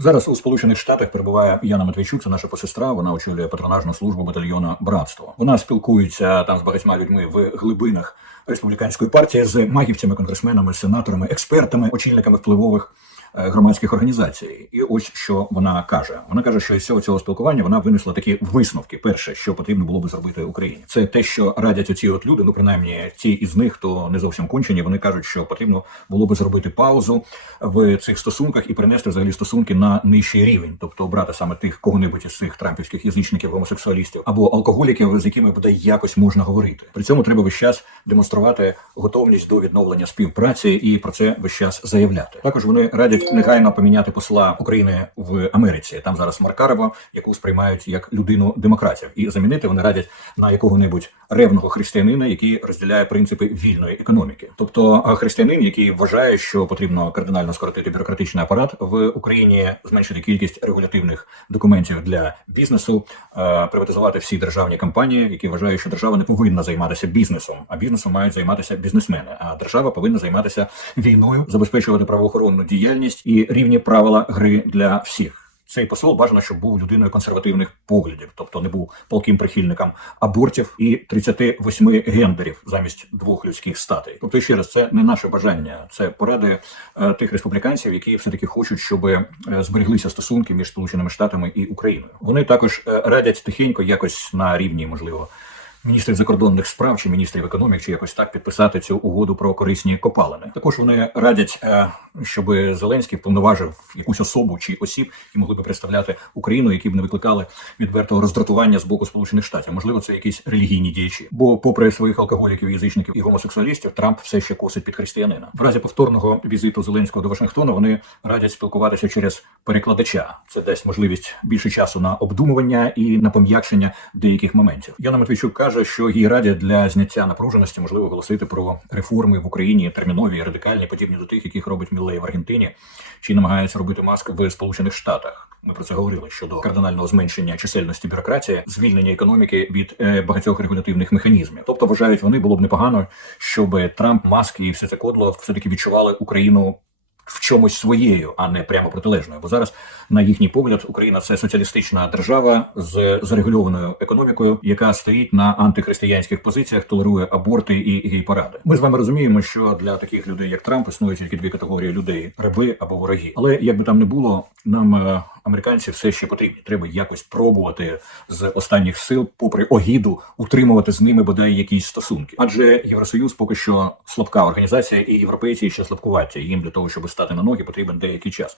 Зараз у Сполучених Штатах перебуває Яна Матвійчук, це наша посестра. Вона очолює патронажну службу батальйона Братство. Вона спілкується там з багатьма людьми в глибинах республіканської партії з магівцями, конгресменами, сенаторами, експертами, очільниками впливових громадських організацій. І ось що вона каже: вона каже, що із цього цього спілкування вона винесла такі висновки. Перше, що потрібно було би зробити Україні, це те, що радять оці от люди. Ну принаймні, ті із них, хто не зовсім кончені, вони кажуть, що потрібно було би зробити паузу в цих стосунках і принести взагалі стосунки на нижчий рівень, тобто обрати саме тих кого-небудь із цих трампівських язичників, гомосексуалістів або алкоголіків, з якими буде якось можна говорити. При цьому треба весь час демонструвати готовність до відновлення співпраці і про це весь час заявляти. Також вони радять негайно поміняти посла України в Америці. Там зараз Маркарево, яку сприймають як людину демократів, і замінити вони радять на якого-небудь ревного християнина, який розділяє принципи вільної економіки. Тобто християнин, який вважає, що потрібно кардинально скоротити бюрократичний апарат в Україні, зменшити кількість регулятивних документів для бізнесу, е, приватизувати всі державні компанії, які вважають, що держава не повинна займатися бізнесом, а бізнесом мають займатися бізнесмени. А держава повинна займатися війною, забезпечувати правоохоронну діяльність і рівні правила гри для всіх. Цей посол бажано, щоб був людиною консервативних поглядів, тобто не був полким прихильником абортів і 38 гендерів замість двох людських статей. Тобто, ще раз, це не наше бажання, це поради е, тих республіканців, які все таки хочуть, щоб е, збереглися стосунки між Сполученими Штатами і Україною. Вони також е, радять тихенько, якось на рівні, можливо. Міністрів закордонних справ чи міністрів економік, чи якось так підписати цю угоду про корисні копалини. Також вони радять, е, щоб Зеленський вповноважив якусь особу чи осіб, які могли би представляти Україну, які б не викликали відвертого роздратування з боку Сполучених Штатів. Можливо, це якісь релігійні діячі. Бо, попри своїх алкоголіків, язичників і гомосексуалістів, Трамп все ще косить під християнина. В разі повторного візиту Зеленського до Вашингтона вони радять спілкуватися через перекладача. Це дасть можливість більше часу на обдумування і на пом'якшення деяких моментів. Яна Матвійчук каже, що їй радять для зняття напруженості можливо оголосити про реформи в Україні термінові, радикальні, подібні до тих, яких робить Міллей в Аргентині, чи намагається робити маск в Сполучених Штатах. Ми про це говорили щодо кардинального зменшення чисельності бюрократії, звільнення економіки від е, багатьох регулятивних механізмів. Тобто, вважають вони було б непогано, щоб Трамп, Маск і все це кодло все таки відчували Україну в чомусь своєю, а не прямо протилежною. Бо зараз, на їхній погляд, Україна це соціалістична держава з зарегульованою економікою, яка стоїть на антихристиянських позиціях, толерує аборти і гей-паради. Ми з вами розуміємо, що для таких людей, як Трамп, існують тільки дві категорії людей: раби або вороги. Але як би там не було, нам е, американці все ще потрібні. Треба якось пробувати з останніх сил, попри огіду, утримувати з ними бодай якісь стосунки. Адже Євросоюз поки що слабка організація, і європейці ще слабкуваті. Їм для того, щоб стати на ноги, потрібен деякий час.